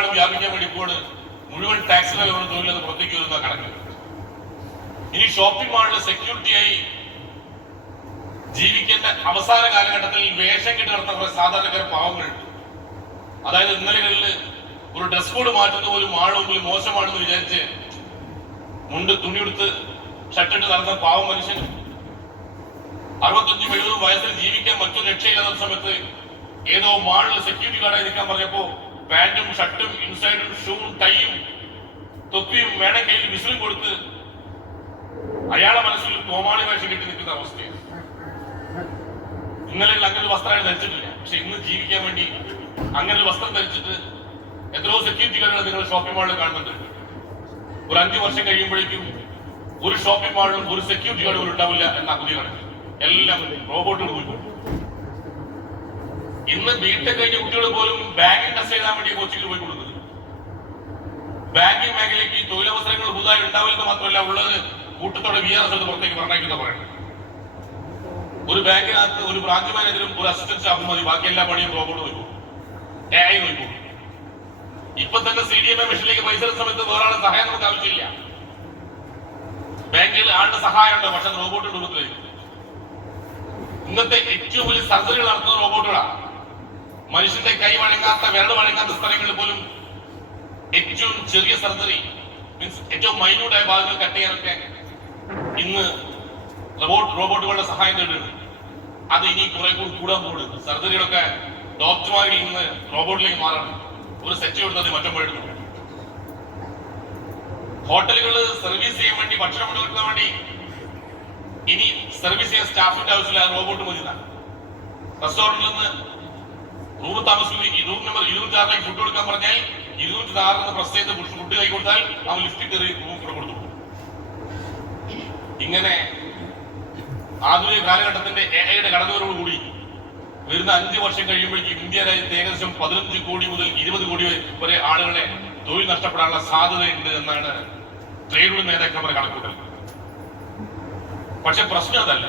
ലോകമെമ്പാടും വ്യാപിക്കാൻ വേണ്ടി ഇപ്പോൾ മുഴുവൻ ടാക്സിലെ തൊഴിൽ പുറത്തേക്ക് വരുന്ന കണക്ക്. ഇനി ഷോപ്പിംഗ് മാളിൽ സെക്യൂരിറ്റിയായി ജീവിക്കേണ്ട അവസാന കാലഘട്ടത്തിൽ വേഷം കെട്ടി നടത്തുന്ന കുറെ സാധാരണക്കാർ പാവങ്ങളുണ്ട്. അതായത് ഇന്നലകളിൽ ഒരു ഡ്രസ് കോഡ് മാറ്റുന്ന പോലും ആളുമ്പിൽ മോശമാണെന്ന് വിചാരിച്ച് മുണ്ട് തുണിയെടുത്ത് ഷർട്ടിട്ട് നടന്ന പാവം മനുഷ്യൻ 65-70 വയസ്സിൽ ജീവിക്കാൻ മറ്റൊരു രക്ഷയില്ലാത്ത സമയത്ത് ഏതോ മാളിൽ സെക്യൂരിറ്റി ഗാർഡായി നിൽക്കാൻ പറഞ്ഞപ്പോ പാന്റും ഷർട്ടും ഇൻസൈഡും ഷൂവും ടൈയും തൊപ്പിയും വേണം കയ്യിൽ വിസിലും കൊടുത്ത് അയാളെ മനസ്സിൽ കോമാളി വേഷം കെട്ടി നിൽക്കുന്ന അവസ്ഥയാണ്. ഇന്നലെ അങ്ങനെ ഒരു വസ്ത്രമാണ് ധരിച്ചിട്ടില്ല. പക്ഷെ ഇന്ന് ജീവിക്കാൻ വേണ്ടി അങ്ങനെ ഒരു വസ്ത്രം ധരിച്ചിട്ട് എത്രയോ സെക്യൂരിറ്റി ഗാർഡുകൾ നിങ്ങൾ ഷോപ്പിംഗ് മാളിൽ കാണുന്നുണ്ട്. ഒരു 5 വർഷം കഴിയുമ്പോഴേക്കും ഒരു ഷോപ്പിംഗ് മാളിലും ഒരു സെക്യൂരിറ്റി ഗാർഡ് പോലും ഉണ്ടാവില്ല എന്ന പുതിയ കണക്ക്. എല്ലാം റോബോട്ടുകൾ പോയി. ഇന്ന് ബിടെക് കഴിഞ്ഞ കുട്ടികൾ പോലും ബാങ്കിങ് ടെസ്റ്റ് ചെയ്താൻ വേണ്ടി കോച്ചിങ്ങിൽ പോയി കൊടുക്കുന്നത്. ബാങ്കിങ് മേഖലയ്ക്ക് തൊഴിലവസരങ്ങൾ പുതുതായി ഉണ്ടാവില്ലെന്ന് മാത്രമല്ല ഉള്ളത് കൂട്ടത്തോടെ VRS പുറത്തേക്ക് പറഞ്ഞേക്കുന്ന പറയുന്നത്. ഒരു ബാങ്കിനകത്ത് ഒരു ബ്രാഞ്ച് മാനേജറും ഒരു അസിസ്റ്റന്റ് സ്റ്റാഫും മതി, ബാക്കി എല്ലാ പണിയും റോബോട്ട് നോക്കും, AI നോക്കും. ഇപ്പൊ തന്നെ CDMA മെഷീനിലേക്ക് പൈസ സമയത്ത് വേറെ ആളുടെ സഹായം നമുക്ക് ആവശ്യമില്ല. ബാങ്കിൽ ആളുടെ സഹായം ഉണ്ട്, പക്ഷെ റോബോട്ട് രൂപത്തിലേക്ക്. ഇന്നത്തെ ഏറ്റവും വലിയ സർജറികൾ നടത്തുന്ന റോബോട്ടുകളാണ്. മനുഷ്യന്റെ കൈ വഴങ്ങാത്ത വിരൽ വഴങ്ങാത്ത സ്ഥലങ്ങളിൽ പോലും ഏറ്റവും ചെറിയ സർജറി മീൻസ് ഏറ്റവും മൈന്യൂട്ടായ ഭാഗങ്ങൾ കട്ട് ചെയ്യാനൊക്കെ ഇന്ന് റോബോട്ടുകളുടെ സഹായം തേടുന്നുണ്ട്. അത് ഇനി കുറെ കൂടി കൂടാൻ പോകുന്നത്. സർജറികളൊക്കെ ഡോക്ടർമാരിൽ നിന്ന് റോബോട്ടിലേക്ക് മാറണം. ഒരു സെറ്റ് കൊടുത്തത് മറ്റൊമ്പോഴെടുക്കും. ഹോട്ടലുകൾ സർവീസ് ചെയ്യാൻ വേണ്ടി ഭക്ഷണം കൊടുക്കാൻ വേണ്ടി ഇനി സർവീസ് ചെയ്യാൻ സ്റ്റാഫിന്റെ ആവശ്യമില്ല, റോബോട്ട് മതി. റെസ്റ്റോറന്റിൽ നിന്ന് റൂം താമസിക്കും, റൂം നമ്പർ 206 ഫുഡ് കൊടുക്കാൻ പറഞ്ഞാൽ 206 പ്രസ് ചെയ്ത് ഫുഡ് കൈ കൊടുത്താൽ അവൻ ലിഫ്റ്റിൽ കയറി റൂം കൂടെ കൊടുത്തു. ഇങ്ങനെ ആധുനിക കാലഘട്ടത്തിന്റെ AIയുടെ കടന്നുവരവോടുകൂടി വരുന്ന 5 വർഷം കഴിയുമ്പോഴേക്കും ഇന്ത്യ രാജ്യത്ത് ഏകദേശം 15 കോടി മുതൽ 20 കോടി വരെ ആളുകളെ തൊഴിൽ നഷ്ടപ്പെടാനുള്ള സാധ്യതയുണ്ട് എന്നാണ് ട്രേഡ് യൂണിയൻ നേതാക്കന്മാരെ കണക്കൂട്ടൽ. പക്ഷെ പ്രശ്നം അതല്ല.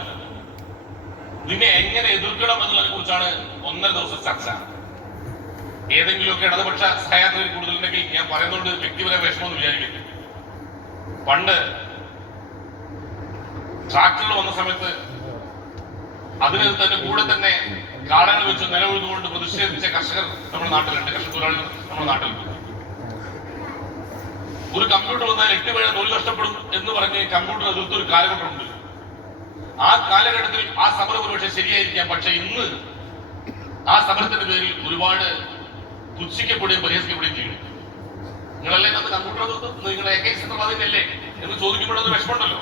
ഇതിനെ എങ്ങനെ എതിർക്കണം എന്നതിനെ കുറിച്ചാണ് 1.5 ദിവസം ചർച്ച. ഏതെങ്കിലുമൊക്കെ ഇടതുപക്ഷ സഹായത്തിൽ കൂടുതലുണ്ടെങ്കിൽ ഞാൻ പറയുന്നുണ്ട് വ്യക്തിപര വിഷമം വിചാരിക്കുന്നു. പണ്ട് ട്രാക്ടറുകൾ വന്ന സമയത്ത് അതിന് തന്നെ കൂടെ തന്നെ കാടകൾ വെച്ച് നിലവിഴുന്നുകൊണ്ട് പ്രതിഷേധിച്ച കർഷകർ നമ്മുടെ നാട്ടിലുണ്ട്, കർഷക തൊഴിലാളികൾ നമ്മുടെ നാട്ടിലുണ്ട്. ഒരു കമ്പ്യൂട്ടർ വന്നാൽ 8 പേരെ തൊഴിൽ നഷ്ടപ്പെടും എന്ന് പറഞ്ഞ് കമ്പ്യൂട്ടർ എതിർത്തൊരു കാലഘട്ടമുണ്ട്. ആ കാലഘട്ടത്തിൽ ആ സമരം ഒരുപക്ഷെ ശരിയായിരിക്കാം. പക്ഷെ ഇന്ന് ആ സമരത്തിന്റെ പേരിൽ ഒരുപാട് പുച്ഛിക്കപ്പെടുകയും പരിഹസിക്കപ്പെടുകയും ചെയ്യും. നിങ്ങളല്ലേ അത് കമ്പ്യൂട്ടർ എതിർത്ത് നിങ്ങളുടെ AK അതിനല്ലേ എന്ന് ചോദിക്കുമ്പോഴത് വിഷമമുണ്ടല്ലോ.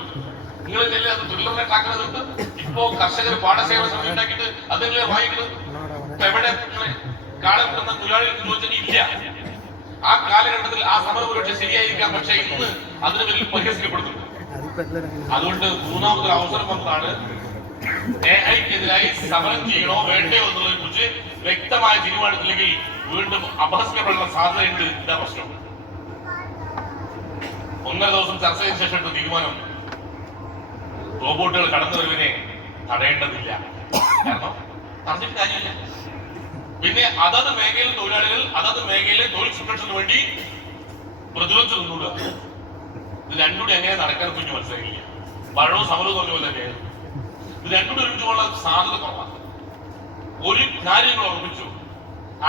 നിങ്ങൾ ഇതല്ലേ അത് തൊഴിലുറപ്പിനെ ട്രാക്കർ എതിർത്ത് ഇപ്പോ കർഷകർ പാടശേഖര സമിതി ഉണ്ടാക്കിയിട്ട് അതല്ലേ വായിക്കുന്നത്. എവിടെ കാളെ കിട്ടുന്ന തൊഴിലാളികൾ ചോദിച്ചാൽ ഇല്ല. ആ കാലഘട്ടത്തിൽ ആ സമരം ഒരുപക്ഷെ ശരിയായിരിക്കാം. പക്ഷെ ഇന്ന് അതിന് പേരിൽ പരിഹസിക്കപ്പെടുന്നു. അതുകൊണ്ട് 3ാമതൊരു അവസരം വന്നതാണ് AIക്കെതിരായി സമരം ചെയ്യണോ വേണ്ടയോ എന്നുള്ളതിനെ കുറിച്ച് വ്യക്തമായ തീരുമാനത്തില്ലെങ്കിൽ വീണ്ടും അപഹസിക്കപ്പെടുന്ന സാധ്യതയുണ്ട്. ഇതാ പ്രശ്നം. 1.5 ദിവസം ചർച്ച ചെയ്ത ശേഷം എടുത്ത തീരുമാനം റോബോട്ടുകൾ കടന്നുവരവിനെ തടയേണ്ടതില്ല. കാരണം തടഞ്ഞിട്ട് കാര്യമില്ല. പിന്നെ അതത് മേഖലയിലെ തൊഴിലാളികൾ അതത് മേഖലയിലെ തൊഴിൽ സംരക്ഷണത്തിന് വേണ്ടി പ്രതിരോധിച്ചു നിന്നൂടുക. ഇത് രണ്ടുകൂടി എങ്ങനെ നടക്കാൻ കുഞ്ഞു മനസ്സിലാക്കില്ല. പഴവും സമരവും പറഞ്ഞ പോലെ തന്നെയാണ്. ഇത് രണ്ടുകൂടി ഒരുമിച്ചുള്ള സാധ്യത കുറവാണ്. ഒരു കാര്യങ്ങൾ ഓർമ്മിച്ചു,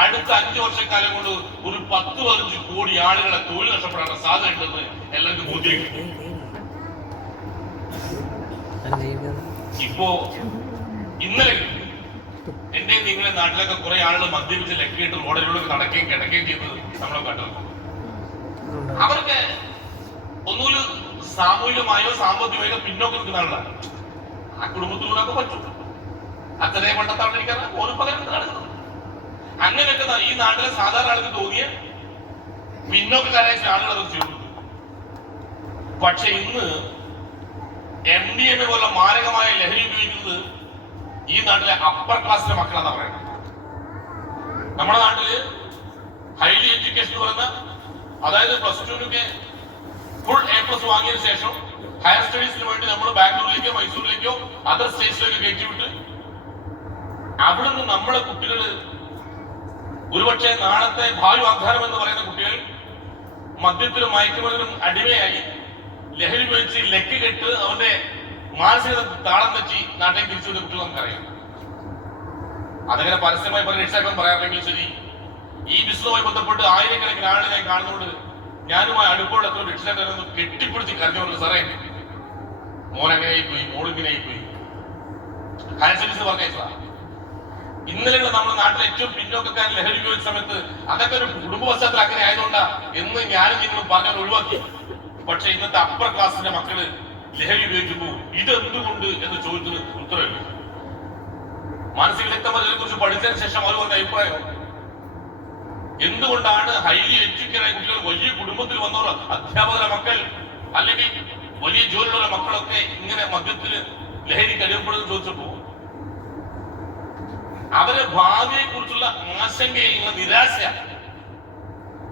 അടുത്ത 5 വർഷക്കാലം കൊണ്ട് ഒരു 10-15 കോടി ആളുകളെ തൊഴിൽ നഷ്ടപ്പെടാനുള്ള സാധ്യത ഉണ്ടെന്ന് എല്ലാവർക്കും ബോധ്യമാക്കി. ഇപ്പോ ഇന്നലെ എന്റെ നിങ്ങളെ നാട്ടിലൊക്കെ കുറെ ആളുകൾ മദ്യപിച്ച് ലക്കിയിട്ട് റോഡിലൂടെ നടക്കുകയും കിടക്കുകയും ചെയ്തത് നമ്മളെ കണ്ടത്. അവർക്ക് ഒന്നുമില്ല സാമൂഹികമായോ സാമ്പത്തികമായോ പിന്നോക്കം നിൽക്കുന്ന ആളാണ്. ആ കുടുംബത്തിലൂടെ പറ്റും. അച്ഛനെ പണ്ടത്താണ്ടിരിക്കാറ് ഒരു പകരം നടക്കുന്നത്. അങ്ങനെയൊക്കെ ഈ നാട്ടിലെ സാധാരണ ആൾക്ക് തോന്നിയ പിന്നോക്കക്കാരായ ആളുകൾ അത് ചെയ്തു. പക്ഷെ ഇന്ന് MDMA പോലുള്ള മാരകമായ ലഹരി ഉപയോഗിക്കുന്നത് ഈ നാട്ടിലെ അപ്പർ ക്ലാസ്സിലെ മക്കളാണ് പറയുന്നത്. നമ്മുടെ നാട്ടില് ഹൈലി എഡ്യൂക്കേഷൻ പറയുന്ന, അതായത് +2 ഫുൾ A+ വാങ്ങിയതിനു ശേഷം ഹയർ സ്റ്റഡീസിന് വേണ്ടി നമ്മൾ ബാംഗ്ലൂരിലേക്കോ മൈസൂരിലേക്കോ അതർ സ്റ്റേറ്റ്സിലേക്കോ കയറ്റിവിട്ട് അവിടെ നിന്ന് നമ്മുടെ കുട്ടികൾ ഒരുപക്ഷെ നാളത്തെ ഭാവി വാഗ്ദാനം എന്ന് പറയുന്ന കുട്ടികൾ മദ്യത്തിനും മയക്കുമരുന്നിനും അടിമയായി ലഹരി ഉപയോഗിച്ച് ലക്ക് കെട്ട് അവന്റെ മാനസികത താളം വെച്ച് നാട്ടിൽ തിരിച്ചുവിടുന്ന കുട്ടികൾ നമുക്കറിയാം. അതങ്ങനെ പരസ്യമായി പല രക്ഷിതാക്കളും പറയാറില്ലെങ്കിൽ ശരി, ഈ ബിസിനസ്സുമായി ബന്ധപ്പെട്ട് ആയിരക്കണക്കിന് ആളുകൾ ഞാൻ കാണുന്നതുകൊണ്ട് ഞാനുമായി അടുപ്പോടെ എത്ര രക്ഷിതാക്കളൊന്ന് കെട്ടിപ്പിടിച്ച് കരഞ്ഞു, സാറേ മോനെങ്ങനെയായി പോയി, മോളിങ്ങനെയായി പോയി, ഹയർ സ്റ്റഡീസ് പറഞ്ഞാ. ഇന്നലെ നമ്മുടെ നാട്ടിലെ ഏറ്റവും പിന്നോക്കക്കാരൻ ലഹരി ഉപയോഗിച്ച സമയത്ത് അതൊക്കെ ഒരു കുടുംബ പശ്ചാത്തലം അങ്ങനെ ആയതുകൊണ്ടാ എന്ന് ഞാനും നിങ്ങളും പറഞ്ഞാൽ ഒഴിവാക്കി. പക്ഷെ ഇന്നത്തെ അപ്പർ ക്ലാസിന്റെ മക്കള് ലഹരി ഉപയോഗിക്കുമ്പോൾ ഇതെന്തുകൊണ്ട് എന്ന് ചോദിച്ചത് ഉത്തരവില്ല. മാനസിക വ്യക്തമതിനെ കുറിച്ച് പഠിച്ചതിന് ശേഷം അവർ പറഞ്ഞ അഭിപ്രായം എന്തുകൊണ്ടാണ് ഹൈലി എഡ്യൂക്കേറ്റഡ് കുട്ടികൾ, വലിയ കുടുംബത്തിൽ വന്നവർ, അധ്യാപകരുടെ മക്കൾ അല്ലെങ്കിൽ വലിയ ജോലിയുള്ള മക്കളൊക്കെ ഇങ്ങനെ മദ്യത്തിന് ലഹരി കഴിയപ്പെടുന്നത് ചോദിച്ചപ്പോ അവരെ ഭാവിയെ കുറിച്ചുള്ള ആശങ്കയുള്ള നിരാശ,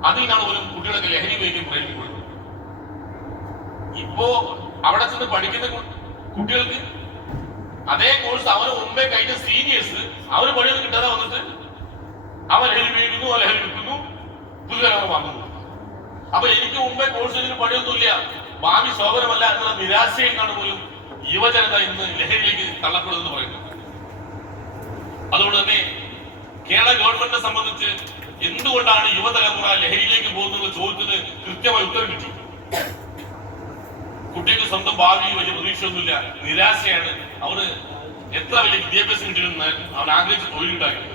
അതിൽ നിന്നാണ് പോലും കുട്ടികളൊക്കെ ലഹരി ഉപയോഗിക്കാൻ പ്രേരിപ്പിക്കുന്നത്. ഇപ്പോ അവിടെ ചെന്ന് പഠിക്കുന്ന കുട്ടികൾക്ക് അതേ കോഴ്സ് അവന് മുമ്പേ കഴിഞ്ഞ സീനിയേഴ്സ് അവര് പണിയൊന്നും കിട്ടാതെ വന്നിട്ട് അവൻ ലഹരി ഉപയോഗിക്കുന്നു, ലഹരി വിൽക്കുന്നു, പുതുതലമുറ വാങ്ങുന്നു. അപ്പൊ എനിക്ക് മുമ്പേ കോഴ്സിന് പണിയൊന്നുമില്ല, ഭാവി ശോഭനമല്ല എന്നുള്ള നിരാശയിൽ നിന്നാണ് പോലും യുവജനത ഇന്ന് ലഹരിയിലേക്ക് തള്ളപ്പെടുമെന്ന് പറയുന്നത്. അതുകൊണ്ട് തന്നെ കേരള ഗവൺമെന്റിനെ സംബന്ധിച്ച് എന്തുകൊണ്ടാണ് യുവതലമുറ ലഹരിയിലേക്ക് പോകുന്നത് ചോദിച്ചത് കൃത്യമായി ഉത്തരം കിട്ടി. കുട്ടിക്ക് സ്വന്തം ഭാവി വലിയ പ്രതീക്ഷയൊന്നുമില്ല, നിരാശയാണ്. അവന് എത്ര വലിയ വിദ്യാഭ്യാസം കിട്ടിയെന്ന് അവൻ ആഗ്രഹിച്ച് തൊഴിലുണ്ടാക്കി.